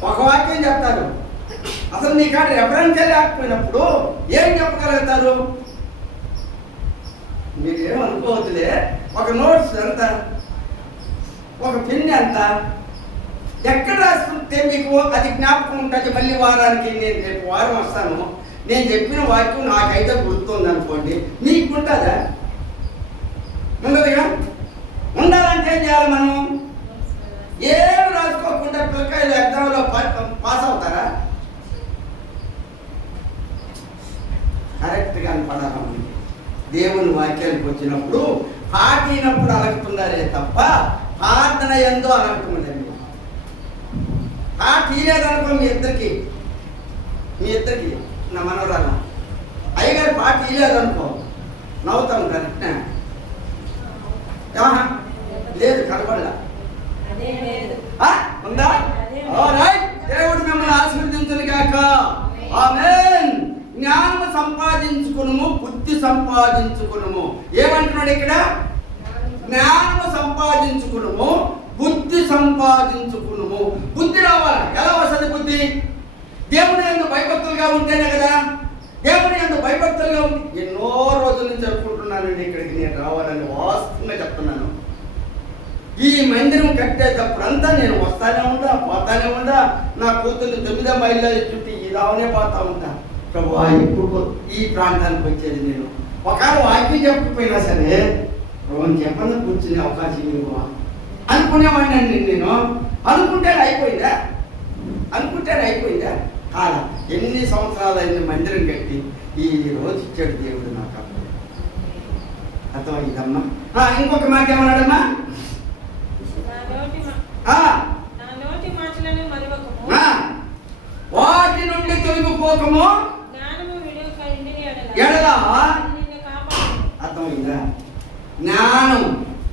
ఒక వాక్యం చెప్తారు, అసలు నీ కాడ రెఫరెన్స్ లేకపోయినప్పుడు ఏం చెప్పగలుగుతారు? మీరేమనుకోవద్దులే. ఒక నోట్స్ ఎంత, ఒక పిన్ ఎంత, ఎక్కడ రాసుకుంటే మీకు అది జ్ఞాపకం ఉంటుంది. మళ్ళీ వారానికి నేను రేపు వారం వస్తాను, నేను చెప్పిన వాక్యం నాకైతే గుర్తుంది అనుకోండి, మీకు ఉంటుందా? ఉండదుగా. ఉండాలంటే ఏం చేయాలి? మనం ఏం రాసుకోకుండా పిల్లకాయలు ఎగ్జామ్లో పాస్ అవుతారా? కరెక్ట్గా పడాలి. దేవుని వాక్యానికి వచ్చినప్పుడు పాటినప్పుడు అలగుతున్నారే తప్ప ప్రార్థన ఎందో అలగటం. తీయలేదనుకో మీ ఇద్దరికి నా మనవరాల అయ్యగారు పాట తీయలేదనుకో నవ్వుతాం. కరెక్ట్ లేదు, కనబడలా ఉందా? దేవుడు మిమ్మల్ని ఆశీర్వదించును గాక. ఆమేన్. జ్ఞానము సంపాదించుకును, బుద్ధి సంపాదించుకును. ఏమంటున్నాడు ఇక్కడ? జ్ఞానము సంపాదించుకును, బుద్ధి సంపాదించుకును. బుద్ధి రావాలి. ఎలా వస్తుంది బుద్ధి? దేవుని యందు భయభక్తులుగా ఉంటేనే కదా. దేవుని యందు భయభక్తులుగా ఉంటే ఎన్నో రోజుల నుంచి అనుకుంటున్నానండి ఇక్కడికి నేను రావాలని. వాస్తవంగా చెప్తున్నాను. ఈ మందిరం కట్టేటప్పుడంతా నేను వస్తానే ఉంటా, పోతానే ఉంటా. నా కూతుర్ని 9 మైళ్ళ చుట్టూ ఈ రావనే పోతా ఉంటా. ప్రభు ఇప్పుడు ఈ ప్రాంతానికి వచ్చేది నేను ఒకవేళ వాక్యం చెప్పకపోయినా సరే ప్రభు చెప్పని కూర్చునే అవకాశం ఇవ్వ అనుకునేవాడిని నేను. అనుకుంటే అయిపోయిందా? కాదా? ఎన్ని సంవత్సరాలు అయింది మందిరం కట్టి ఈ రోజు ఇచ్చాడు దేవుడు నాకు. అర్థమైందమ్మా. ఇంకొక మాట ఏమన్నాడమ్మా? వాటి నుండి తొలగిపోకము ఎడలా. అర్థమైందా?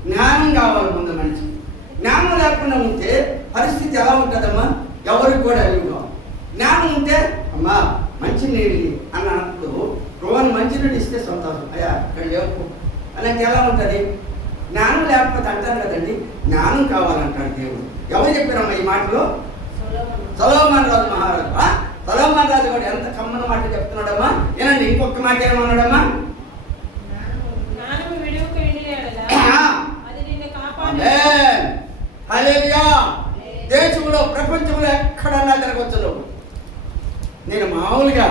జ్ఞానం కావాలి ముందు మనిషి. జ్ఞానం లేకుండా ఉంటే పరిస్థితి ఎలా ఉంటుందమ్మా? ఎవరికి కూడా అడిగా. జ్ఞానం ఉంటే అమ్మా మంచి నీళ్ళు అన్నప్పుడు రోజు మంచి నీళ్ళు ఇస్తే సంతోషం. అయ్యా ఇక్కడ లేవు అలాంటి ఎలా ఉంటుంది? జ్ఞానం లేకపోతే అంటారు కదండి, జ్ఞానం కావాలంటాడు దేవుడు. ఎవరు చెప్పారమ్మా ఈ మాటలో? సొలొమోను రాజు మహారాజు. సొలొమోను రాజు కూడా ఎంత కమ్మన మాట చెప్తున్నాడమ్మా. ఏనండి ఇంకొక మాట ఏమన్నాడమ్మా? దేశంలో ప్రపంచంలో ఎక్కడన్నా తిరగవచ్చు. నేను మామూలుగా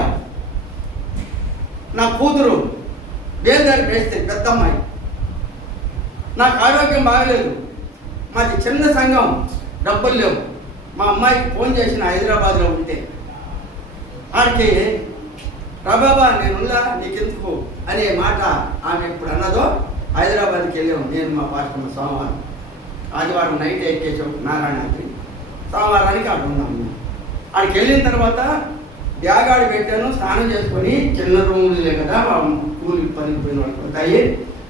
నా కూతురు బేల్దారి వేస్తే పెద్దమ్మాయి, నాకు ఆరోగ్యం బాగలేదు, మాది చిన్న సంఘం, డబ్బులు లేవు. మా అమ్మాయికి ఫోన్ చేసిన హైదరాబాద్లో ఉంటే ఆడికి రాబాబా నేనున్నా నీకెందుకు అనే మాట ఆమె ఎప్పుడు అన్నదో హైదరాబాద్కి వెళ్ళాము నేను మా పాస్టర్. సోమవారం ఆదివారం నైట్ ఎక్కేసాం నారాయణాద్రి. సోమవారానికి అక్కడ ఉన్నాము. ఆడికి వెళ్ళిన తర్వాత బ్యాగాడు పెట్టాను, స్నానం చేసుకొని చిన్న రూములే కదా కూలి పనికి పోయిన వాళ్ళు పోతాయి.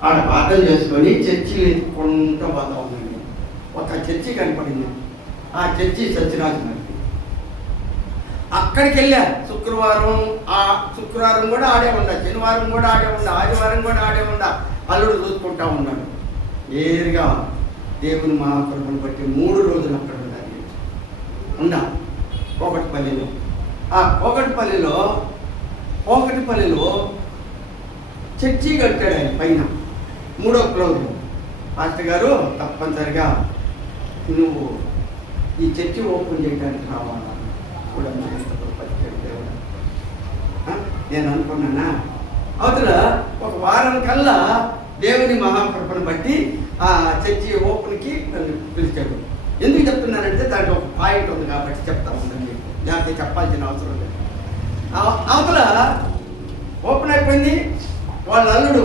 ఆడ ప్రార్థన చేసుకొని చర్చిలు ఎత్తుకుంటూ పోతా ఉందండి. ఒక చర్చి కనపడింది. ఆ చర్చి సత్యరాజు గారికి. అక్కడికి వెళ్ళా. శుక్రవారం కూడా ఆడే ఉండా, శనివారం కూడా ఆడే ఉండా, ఆదివారం కూడా ఆడే ఉండా. అల్లుడు చూసుకుంటా ఉన్నాడు. నేరుగా దేవుని మహాకృపను బట్టి 3 రోజులు అక్కడ ఉండా కోకటిపల్లిలో. ఆ కోకటిపల్లిలో చర్చి కట్టాడు ఆయన పైన 3వ ఫ్లోర్లో. పాస్టర్ గారు తప్పనిసరిగా నువ్వు ఈ చర్చి ఓపెన్ చేయడానికి రావాలా కూడా నేను అనుకున్నానా. అవతల ఒక వారం కల్లా దేవుని మహాకృపను బట్టి ఆ చర్చి ఓపెన్కి నన్ను పిలిచాడు. ఎందుకు చెప్తున్నానంటే దాంట్లో ఒక పాయింట్ ఉంది కాబట్టి చెప్తా ఉండండి, లేకపోతే చెప్పాల్సిన అవసరం లేదు. అవతల ఓపెన్ అయిపోయింది. వాళ్ళ అల్లుడు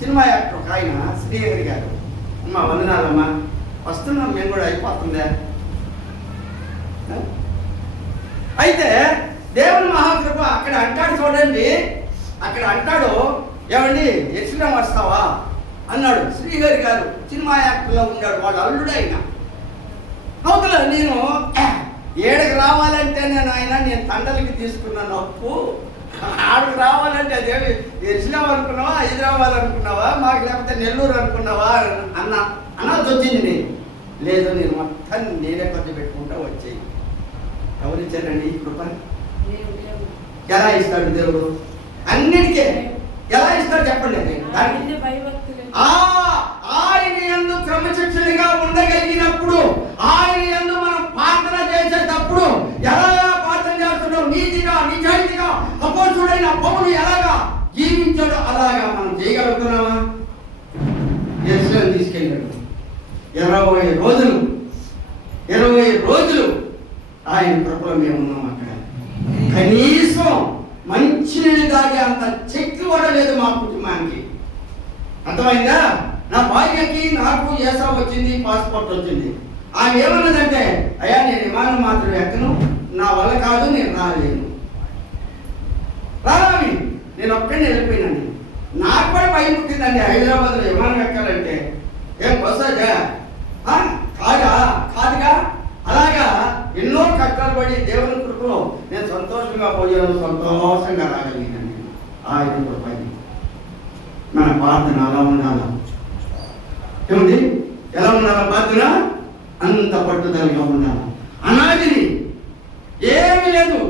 సినిమా యాక్టర్ ఒక ఆయన శ్రీహరి గారు. అమ్మ వందనాలమ్మా, వస్తున్నాం మేము కూడా, అయిపోతుందా. అయితే దేవుని మహాకృప అక్కడ అంటాడు చూడండి, అక్కడ అంటాడు ఏమండి ఎస్లం వస్తావా అన్నాడు. శ్రీహరి గారు సినిమా యాక్టర్లో ఉన్నాడు, వాళ్ళ అల్లుడు అయినా. అవతల నేను ఏడకి రావాలంటే నేను తండలకి తీసుకున్నాను అప్పు. ఆడికి రావాలంటే అదేమి ఎస్లం అనుకున్నావా, హైదరాబాద్ అనుకున్నావా, మాకు లేకపోతే నెల్లూరు అనుకున్నావా అనాల్సి వచ్చింది. నేను లేదు, నేను మొత్తం నేనే ఖర్చు పెట్టుకుంటా వచ్చేయి. ఎవరిచ్చారండి ఈ కృప? ఎలా ఇస్తాడు దేవుడు? అన్నిటికీ ఎలా ఇస్తాడు చెప్పండి. ఆయన యందు క్రమశిక్షణగా ఉండగలిగినప్పుడు, ఆయన యందు మనం ప్రార్థన పౌలు ఎలాగా జీవించాడో అలాగా మనం చేయగలుగుతున్నామా? యెరూషలేము తీసుకెళ్ళాడు. 20 రోజులు ఆయన కృపలో మేము ఉన్నాం. అక్కడ కనీసం మంచినీళ్ళు తాగే అంత శక్తి కూడా లేదు మా కుటుంబానికి. అర్థమైందా? నా భార్యకి నాకు వీసా వచ్చింది, పాస్పోర్ట్ వచ్చింది. ఆమె ఏమన్నదంటే, అయ్యా నేను విమానం మాత్రం ఎక్కను, నా వల్ల కాదు, నేను రాలేను. రావాలి, నేను ఒక్కడిని వెళ్ళిపోయినాను. నాకు కూడా భయం పుట్టిందండి హైదరాబాద్లో విమానం ఎక్కాలంటే. ఏం బస్సా కాదుగా. అలాగా ఎన్నో కష్టాలు పడి దేవుని కృపలో నేను సంతోషంగా పోయాను, సంతోషంగా రాగలిగినాను. ఆయన కృపని మన ప్రార్థన అలా ఉండాలా? ఏముంది? ఎలా ఉండాలా ప్రార్థన? అంత పట్టుదలగా ఉండాలా. అనాదిని ఏమి లేదు,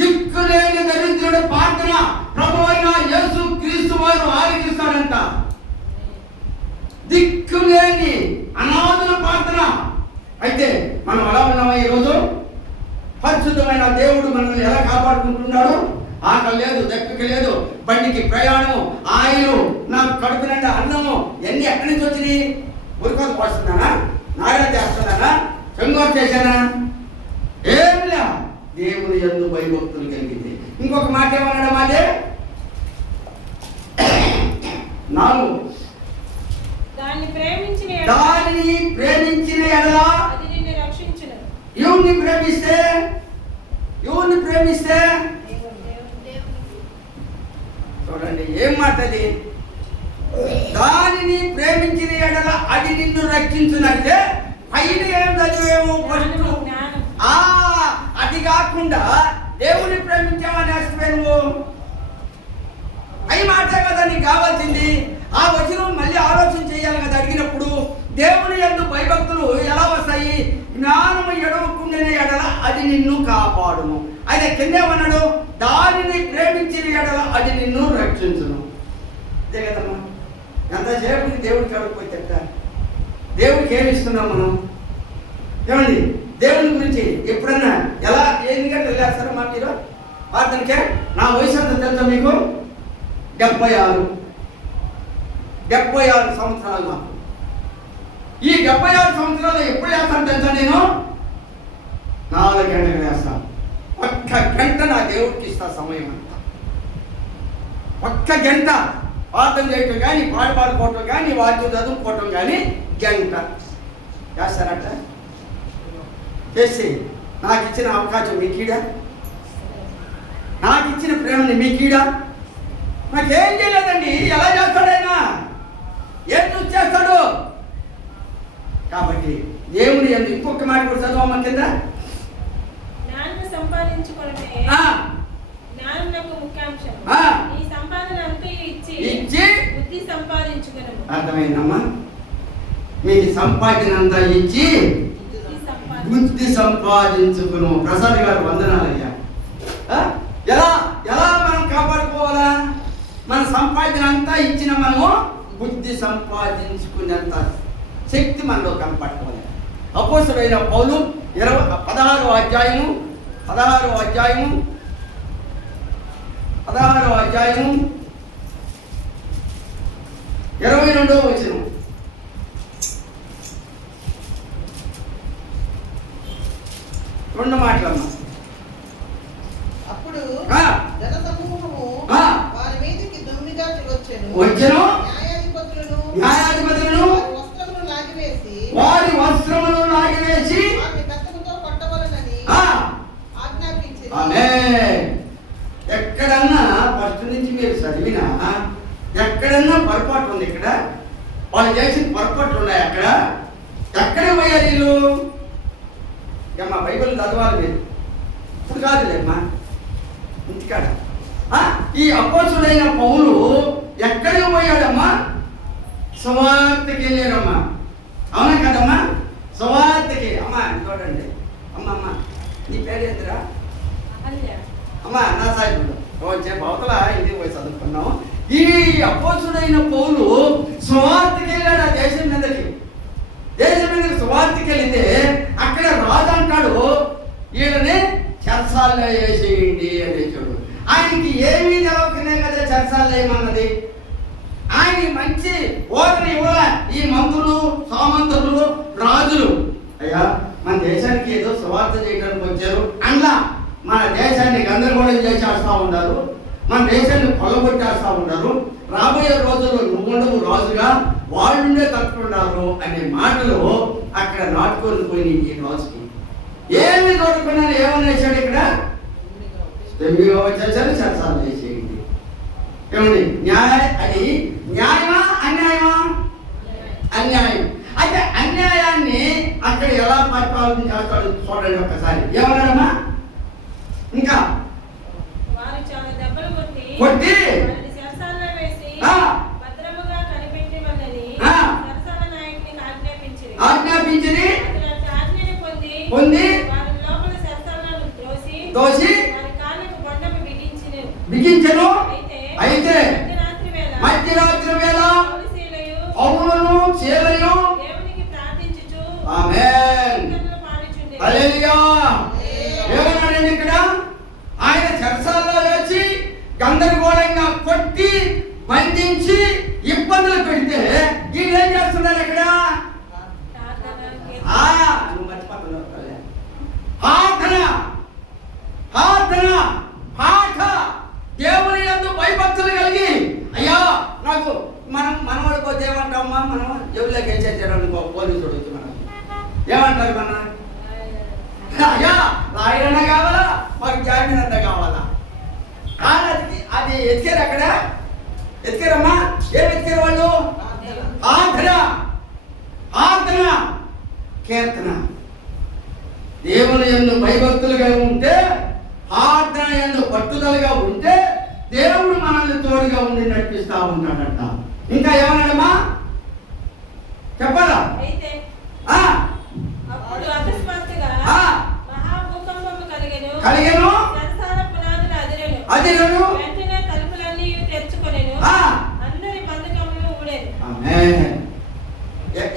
దిక్కులేని దరిద్రుడు ప్రార్థన ప్రభువైన యేసు క్రీస్తు వారు ఆలకిస్తాడంట. దిక్కులేని అనాథుల ప్రార్థన. అయితే మనం ఎలా ఉన్నామా ఈరోజు? పరిశుద్ధమైన దేవుడు మనల్ని ఎలా కాపాడుకుంటున్నాడు? ఆకలి లేదు, దక్కకి లేదు, బండికి ప్రయాణం, ఆయిలు, నాకు కడుపు నిండా అన్నము, ఎన్ని ఎక్కడి నుంచి వచ్చినాయి? ఉరికోత పోస్తున్నానా? నారా చేస్తున్నానా? చెంగోరు చేశానా? ఏమిలా దేవుని యందు భయభక్తులు కలిగింది. ఇంకొక మాట ఏమన్నాడు? మాదే 4 దాన్ని ప్రేమించిన ఎడల అది నిన్ను రక్షించును. ఎవరిని ప్రేమిస్తే చూడండి ఏం మాట అది. దానిని ప్రేమించిన ఎడల అది నిన్ను రక్షించునంటే పైన ఏం చదివేమో ఫస్ట్ అది కాకుండా దేవుని ప్రేమించామని వేస్తే నువ్వు అయి మాట కదా నీకు కావాల్సింది. ఆ వచనం మళ్ళీ ఆలోచన చేయాలి కదా. అడిగినప్పుడు దేవుని యందు భయభక్తులు ఎలా వస్తాయి? జ్ఞానము ఎడవకుండిన ఎడల అది నిన్ను కాపాడును. అయితే కిందేమన్నాడు? దానిని ప్రేమించిన ఎడల అది నిన్ను రక్షించును. అంతే కదమ్మా. ఎంతసేపు దేవుడికి అడగపోతే దేవుడికి ఏమి ఇస్తున్నాం మనం? ఏమండి, దేవుని గురించి ఎప్పుడన్నా ఎలా ఎన్ని గంటలు వెళ్ళేస్తారో మా మీరు ప్రార్థనకే? నా వయసు అంత తెలుసా మీకు? 76 సంవత్సరాలు నాకు. ఈ 76 సంవత్సరాలు ఎప్పుడు వేస్తాను తెలుసా? నేను 4 గంటలు వేస్తాను. 1 గంట నా దేవుడికి ఇస్తా సమయం అంతా. 1 గంట ప్రార్థన చేయటం కానీ, పాడుకోవటం కానీ, వాద్యం చదువుకోవటం కానీ గంట చేస్తారట. చేసి నాకు ఇచ్చిన అవకాశం మీకీడా? నాకు ఇచ్చిన ప్రేమని మీకీడా? నాకేం చేయలేదండి. ఎలా చేస్తాడైనా? ఏం చూసి చేస్తాడు? కాబట్టి దేవుని ఎందుకు ఇంకొక మాట కూడా చదవమ్మ కింద. జ్ఞానం సంపాదించుకోవడమే జ్ఞానమునకు ముఖ్యాంశం. ఈ సంపాదన అంతా ఇచ్చి బుద్ధి సంపాదించుకును. అర్థమైందమ్మా? మీకు సంపాదన అంతా ఇచ్చి బుద్ధి సంపాదించుకును. ప్రసాద్ గారు వందనాలయ్యా. ఎలా ఎలా మనం కాపాడుకోవాలా? మన సంపాదన అంతా ఇచ్చిన మనము బుద్ధి సంపాదించుకునేంత శక్తి మనలో కనపడుకోవాలి. అపోస్తలుడైన పౌలు 16వ అధ్యాయము 22వ వచనం. రెండు మాటలమ్మా. అప్పుడు జనసమూహము వారి మీదకి దుమ్మిగా వచ్చెను. న్యాయాధిపతులను వారి వస్త్రములు లాగివేసి వారిని బెత్తముతో కొట్టవలెనని ఆజ్ఞాపించింది. ఆమేన్. ఎక్కడన్నా ఫస్ట్ నుంచి మీరు చదివినా ఎక్కడన్నా పొరపాటు ఉంది. ఇక్కడ వాళ్ళు చేసిన పొరపాట్లు ఉన్నాయి. అక్కడ ఎక్కడ పోయారు వీళ్ళు? మా బైబిల్ చదవాలి మీరు. ఇప్పుడు కాదులేమ్మా, ఇంటికాడ. ఈ అపోస్తుడైన పౌలు ఎక్కడికి పోయాడమ్మా? సువార్తకి వెళ్ళారమ్మా. అవునా కదమ్మా? సువార్తకి. అమ్మా చూడండి. అమ్మ నీ పేరు ఏందిరా? అమ్మా నా సాయిబుడు రోజేపు అవతల ఇంటికి పోయి చదువుకున్నాం. ఈ అపోస్తుడైన పౌలు సువార్తకి వెళ్ళాడు. ఆ దేశం మీదకి సువార్తకి వెళితే అక్కడ రాజు అంటాడు, వీళ్ళని చెరసాల్లో వేసేయండి అనేసాడు. ఆయనకి ఏమీ తెలవ చెరసాలు ఏమన్నది? ఆయన మంచి ఓదన ఇవ్వాల. ఈ మంత్రులు, సామంతులు, రాజులు అయ్యా మన దేశానికి ఏదో సువార్త చేయడానికి వచ్చారు అన్నా మన దేశాన్ని గందరగోళం చేసేస్తా ఉన్నారు, మన దేశాన్ని కొల్లగొట్టేస్తా ఉన్నారు, రాబోయే రోజుల్లో నువ్వు రాజుగా వాళ్ళుండే తట్టుకున్నారు అనే మాటలు అక్కడ నాటుకొని పోయి ఈ రాజుకి ఏమి చూడకుండా ఏమని వేసాడు? ఇక్కడ తెమ్మిగా వచ్చేసారు, చెరసాలు వేసేయండి. ఏమండి అది న్యాయమా అన్యాయమా? అన్యాయం. అయితే అన్యాయాన్ని అక్కడ ఎలా పరిపాలన చేస్తాడు చూడండి ఒకసారి. ఏమన్నాడమ్మా? ఇంకా కొట్టి ఆజ్ఞాపించింది పొంది దోసి బిగించెను. అయితే మధ్యరాత్రి వేళ పౌలును చీలయు ఆమేన్ హల్లెలూయా. ఏమన్నాడండి ఇక్కడ? ఆయన చెరసాల్లో వేసి గందరగోళంగా కొట్టి బంధించి ఇబ్బందులు పెడితే వీళ్ళు ఏం చేస్తున్నారు? ఇక్కడ దేవుని యందు భయభక్తులు కలిగి అయ్యా నాకు మనవాడు పోతే ఏమంటామమ్మా? మనం జబ్బులోకి వేసేసాడు అనుకో, పోలీసుడు వచ్చి మనం ఏమంటారు? మన అయ్యా లాయరన్నా కావాలా, మాకు జామీన్ అంతా కావాలా? అది ఎతికారు. అక్కడ ఎతికారమ్మా. ఏం ఎతికారు వాళ్ళు? ఆర్ధన కీర్తన. దేవుని యందు భయభక్తులుగా ఉంటే, ఆర్ధన యందు పట్టుదలగా ఉంటే దేవుడు మనల్ని తోడుగా ఉండి నడిపిస్తా ఉంటాడట. ఇంకా ఏమన్నాడమ్మా? చెప్పాలా? కలిగెను అదిరెను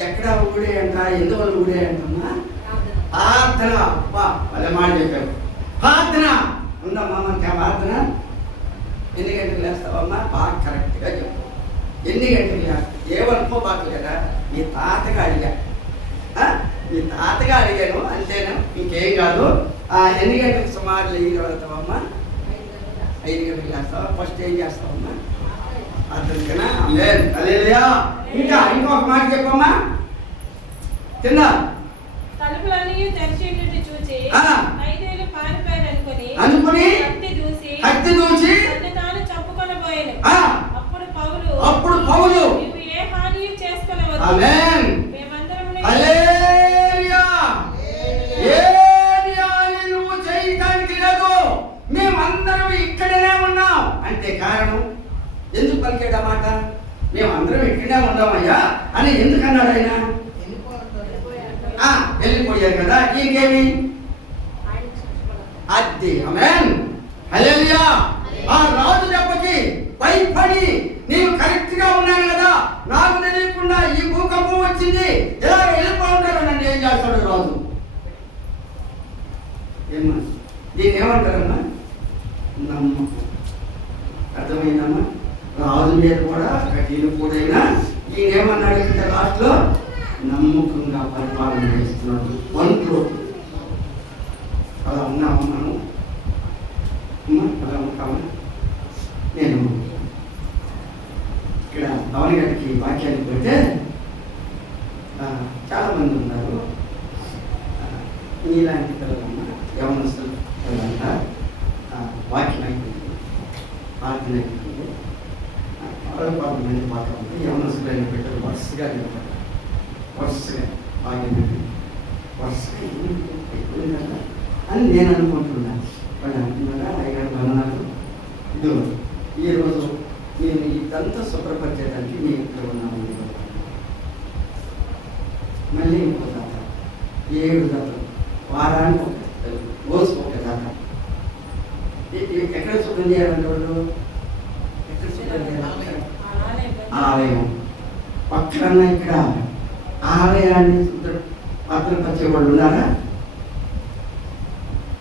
ఎక్కడ ఊడే అంట? ఎందువల్ల ఊడే అంటమ్మా? ప్రార్థన. వాళ్ళ మాట చెప్పారు. ప్రార్థన ఉందమ్మా మనకి. ఆ ప్రార్థన ఎన్ని గంటలకు లేస్తావమ్మా? బాగా కరెక్ట్గా చెప్పు. ఎన్ని గంటలకు లేస్తావు? ఏమనుకోబాకు కదా. మీ తాతగా అడిగా, మీ తాతగా అడిగాను అంతేనా, ఇంకేం కాదు. ఎన్ని గంటలకు సుమారు లేచి వెళ్తావమ్మా? 5 గంటలకు లేస్తావా? ఫస్ట్ ఏం చేస్తావమ్మా? అర్థంకేనా? ఆమేన్ హల్లెలూయా. ఇంకా ఇంకొక మాట చెప్పమ్మా. కింద తలుపులన్నీ తెరిచేటట్టు చూచి ఐదేళ్ళు పారిపోయారు అనుకుని కత్తి దూసి తాను చంపుకొనబోయాను. అప్పుడు పౌలు నువ్వు ఏ హాని చేసుకోనవద్దు. ఆమేన్ మేమందరం హల్లెలూయా. ఏ హాని నువ్వు చేయడానికి లేదు, మేమందరం ఇక్కడనే ఉన్నాం అంటే కారణం ఎందుకు పలికాడు ఆ మాట? మేమందరం ఇక్కడే ఉన్నామయ్యా అని ఎందుకు అన్నాడు ఆయన? వెళ్ళిపోయారు కదా, ఇంకేమి? అది ఆమేన్ హల్లెలూయా. ఆ రాజు దెబ్బకి భయపడి నేను కరెక్ట్ గా ఉన్నాను కదా, నాకు తెలియకుండా ఈ భూకంపం వచ్చింది, ఇలా వెళ్ళిపోతాడు. నన్ను ఏం చేస్తాడు రాజు? ఏమన్నా దీన్ని ఏమంటారమ్మా? నమ్మకం. అర్థమైందమ్మా? రాజు మీద కూడా కఠిన కూడైనా ఈయనేమన్నాడు ఇక్కడ లాస్ట్లో? నమ్మకంగా పరిపాలన చేస్తున్నాడు. ఒంట్లో అలా ఉన్నామా మనం? అలా ఉంటామా? నేను ఇక్కడ భవన్ గారికి వాక్యానికి పెడితే చాలామంది ఉన్నారు నీలాంటి పిల్లలన్నా యవనస్తులు పిల్లలంతా వాక్యం అయిపోయింది, ప్రార్థన అయిపోయింది. వాళ్ళు 10 మంది పాత్ర ఉంది. యవనస్తులైన బిడ్డలు వరుసగా నిలబడ్డారు. వరుసగా బాగా వరుసగా అయిపోయింది కదా అని నేను అనుకుంటున్నాను. వాళ్ళు అంటున్నారా? అయ్యారు వందనాలు. ఇదిగో ఈరోజు నేను ఇదంతా శుభ్రపరిచేదానికి నేను ఇక్కడ ఉన్నాను. మళ్ళీ ఇంకో దాత 7 దాతలు వారానికి రోజుకు ఒక దాత. ఎక్కడ శుభ్రం చేయాలంటే వాళ్ళు ఎక్కడ శుభ్రం చేయాలి? ఆలయం పక్కన. ఇక్కడ ఆలయాన్ని భద్రపరిచే వాళ్ళు ఉన్నారా?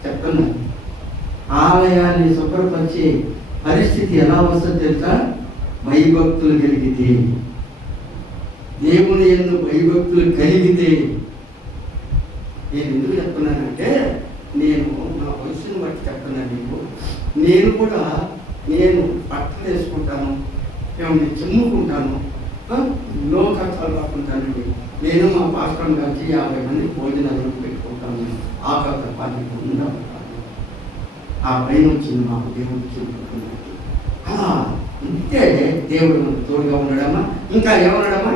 చెప్తున్నా. ఆలయాన్ని శుభ్రపరిచి పరిస్థితి ఎలా వస్తుందో తెలుసా? భయభక్తులు కలిగితే, దేవుని యందు భయభక్తులు కలిగితే. నేను ఎందుకు చెప్తున్నానంటే, నేను నా వయసును బట్టి చెప్తున్నాను మీకు. నేను కూడా బట్టలు వేసుకుంటాను, ఏమన్నా చిమ్ముకుంటాను, ఎన్నో కష్టాలు పడుకుంటానండి. నేను మా పాస్టర్ కలిసి 50 మంది భోజనాలు పెట్టుకుంటాను. ఆ కథ పని ఉంటాను. ఆ భయం వచ్చింది మాకు, దేవుడు చెప్పుకున్నట్టు. అలా ఇంతే దేవుడు మనకు తోడుగా ఉండడమా? ఇంకా ఏమన్నాడమ్మా?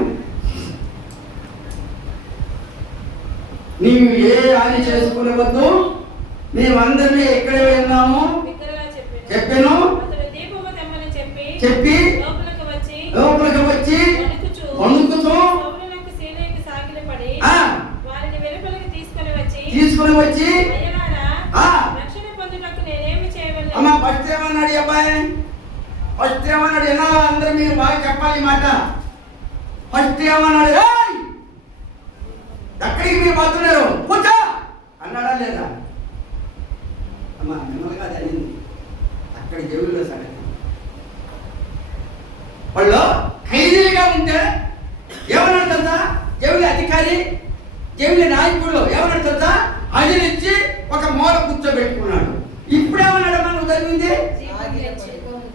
నీవు ఏ హాని చేసుకునేవద్దు, మేమందరినీ ఎక్కడ వెళ్ళాము చెప్పాను చెప్పి లోపలికి వచ్చి వణుకుతూ తీసుకుని వచ్చి అమ్మ ఫస్ట్ ఏమన్నాడు ఈ అబ్బాయి? ఫస్ట్ ఏమన్నాడు? ఎలా అందరూ మీరు బాగా చెప్పాలి ఈ మాట. ఫస్ట్ ఏమన్నాడు? ఎక్కడికి మీరు పోతున్నారు, కూర్చో అన్నాడా లేదా? అమ్మ మిమ్మల్ని కాదు అనింది, అక్కడ జైలులో సంగతి. వాళ్ళు ఖైదీలుగా ఉంటే ఏమన్నాడు తెలుసా? జైలు అధికారి, జైలు నాయకుడు ఏమన్నాడు తెలుసా? అదిలిచ్చి ఒక మూల కూర్చోబెట్టుకున్నాడు. ఇప్పుడేమన్నాడమ్మా నువ్వు చదివింది?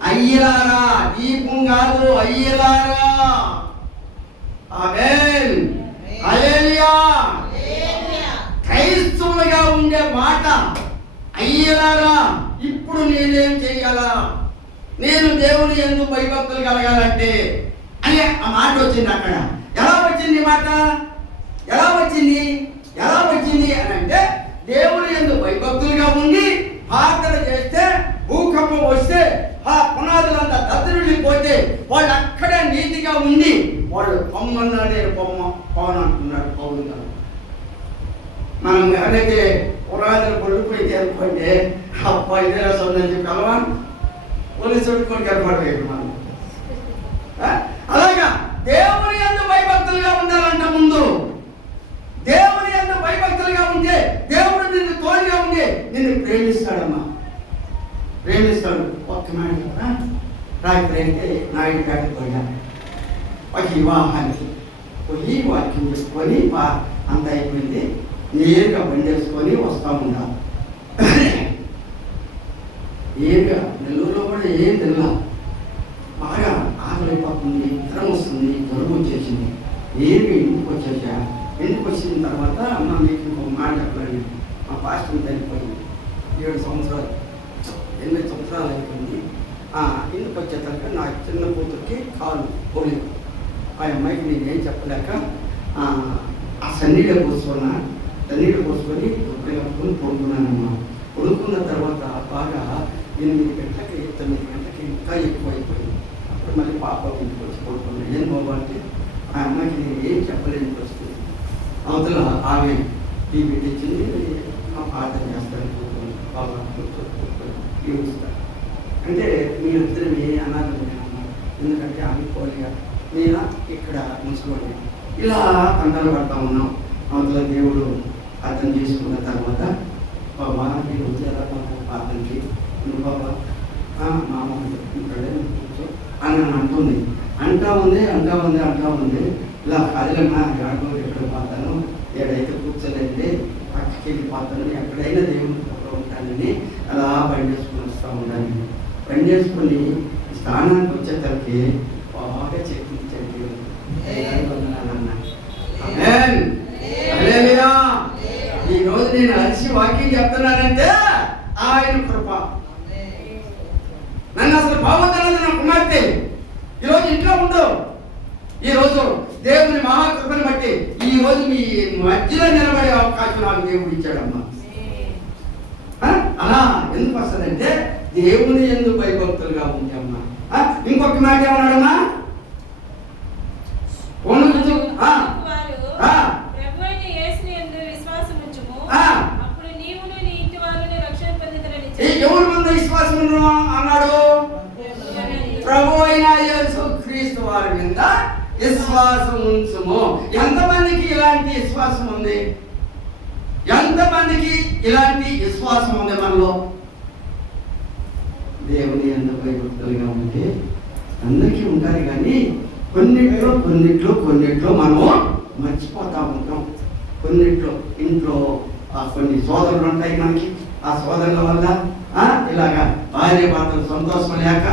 అయ్యలారా, దీపం కాదు అయ్యలారా. ఆమేన్, హల్లెలూయా. క్రైస్తవులుగా ఉండే మాట అయ్యలారా. ఇప్పుడు నేనేం చెయ్యాలా? నేను దేవుని యందు భయభక్తులు కలగాలంటే అని ఆ మాట వచ్చింది. అక్కడ ఎలా వచ్చింది మాట? ఎలా వచ్చింది అని అంటే, దేవుని యందు భయభక్తులుగా ఉండి ప్రార్థన చేస్తే, భూకంపం వస్తే ఆ పునాదులంతా దద్దరిల్లిపోతే వాళ్ళు అక్కడే నీతిగా ఉండి వాళ్ళు పొమ్మన్నా నేను పవన్ అంటున్నాడు పౌరులు గారు. మనం ఎవరైతే పునాదులు పడిపోయితే అనుకుంటే అబ్బా ఇదే సొందని చెప్పి కలవా పోలీసుడు కూడా కనపడలేదు మనం. అలాగా దేవుని యందు భయభక్తులుగా ఉండాలంట. ముందు దేవుని యందు భయభక్తులుగా ఉంటే దేవుడు నిన్ను తోడుగా ఉండి నిన్ను ప్రేమిస్తాడమ్మా, ప్రేమిస్తాడు. ఒక్క మాట రాయితే నాయుడుపేటకు పోయా, ఒక వివాహానికి పోయి వాక్యం చేసుకొని అంత అయిపోయింది. నేరుగా బండి వేసుకొని వస్తూ ఉండాలి. నేరుగా నెల్లూరులో కూడా ఏం తిన్నా, బాగా ఆకలిపోతుంది, జ్వరం వస్తుంది, జ్వరం వచ్చేసింది. నేరుగా ఇంటికి వచ్చేసా. ఇంటికి వచ్చిన తర్వాత అమ్మ మీకు ఇంకొక మాట చెప్పలేదు. మా పాస్టర్ చనిపోయింది 7 సంవత్సరాలు, 8 సంవత్సరాలు అయిపోయింది. ఇంటికి వచ్చేసరికి నా చిన్న కూతురికి కాలు పోలేదు. ఆ అమ్మాయికి నేనేం చెప్పలేక ఆ సన్నీడ పోసుకొని దుప్పటి కట్టుకొని పడుకున్నానమ్మా. పడుకున్న తర్వాత బాగా 8 గంటలకి 9 గంటలకి ఇంకా ఎక్కువ అయిపోయింది. అప్పుడు మళ్ళీ పాప ఇంటికి వచ్చి పడుకున్నాను. ఏం బాబా అంటే ఆ అమ్మాయికి నేను ఏం చెప్పలేని పరిస్థితి. అవతల ఆమె టీవీ తెచ్చింది, ప్రార్థన చేస్తాను బాబా ఏడుస్తాను అంటే మీరిద్దరు ఏ అనాథమేనమ్మా, ఎందుకంటే ఆమె పోలిగా నేను ఇక్కడ ఉంచుకోండి. ఇలా తంటాలు పడతా ఉన్నాం. అవతల దేవుడు అర్థం చేసుకున్న తర్వాత బాబా మీరు వచ్చారా ప్రార్థనకి, నువ్వు బాబా మామ ఇక్కడే కూర్చో అని అంటూ ఉంది. ఇలా కాదులమ్మా ఎక్కడ పోతాను, ఎక్కడైతే కూర్చోలేండి పక్కకి వెళ్ళిపోతాను, ఎక్కడైనా దేవుని పక్కన ఉంటానని అలా బండి వేసుకుని వస్తూ ఉండాలి. బండి వేసుకొని స్థానానికి వచ్చేసరికి బాగా చెప్పించండి. ఈరోజు నేను అలసి వాక్యం చెప్తున్నానంటే ఆయన కృప. నన్ను అసలు బాగుందన్నది నా కుమార్తె. ఈరోజు ఇంట్లో ఉండవు. ఈరోజు దేవుని మహాకృపను బట్టి ఈరోజు మీ మధ్యలో నిలబడే అవకాశం నాకు దేవుడు ఇచ్చాడమ్మా. అలా ఎందుకు వస్తుందంటే దేవుని యందు భయభక్తులుగా ఉంటామమ్మా. ఇంకొక మాట ఏమన్నాడమ్మా? ఎవరి ముందు విశ్వాసం అన్నాడు? ప్రభు అయిన యేసు క్రీస్తు వారి మీద విశ్వాసం ఉంచుము. ఎంతమందికి ఇలాంటి విశ్వాసం ఉంది? ఎంతమందికి ఇలాంటి విశ్వాసం ఉంది మనలో? దేవుని యందు భయభక్తులుగా ఉంటే అందరికీ ఉంటారు, కానీ కొన్నిట్లో మనము మర్చిపోతూ ఉంటాం. కొన్నిట్లో ఇంట్లో కొన్ని సోదరులు ఉంటాయి మనకి, ఆ సోదరుల వల్ల ఇలాగా భార్య భర్తలు సంతోషం లేక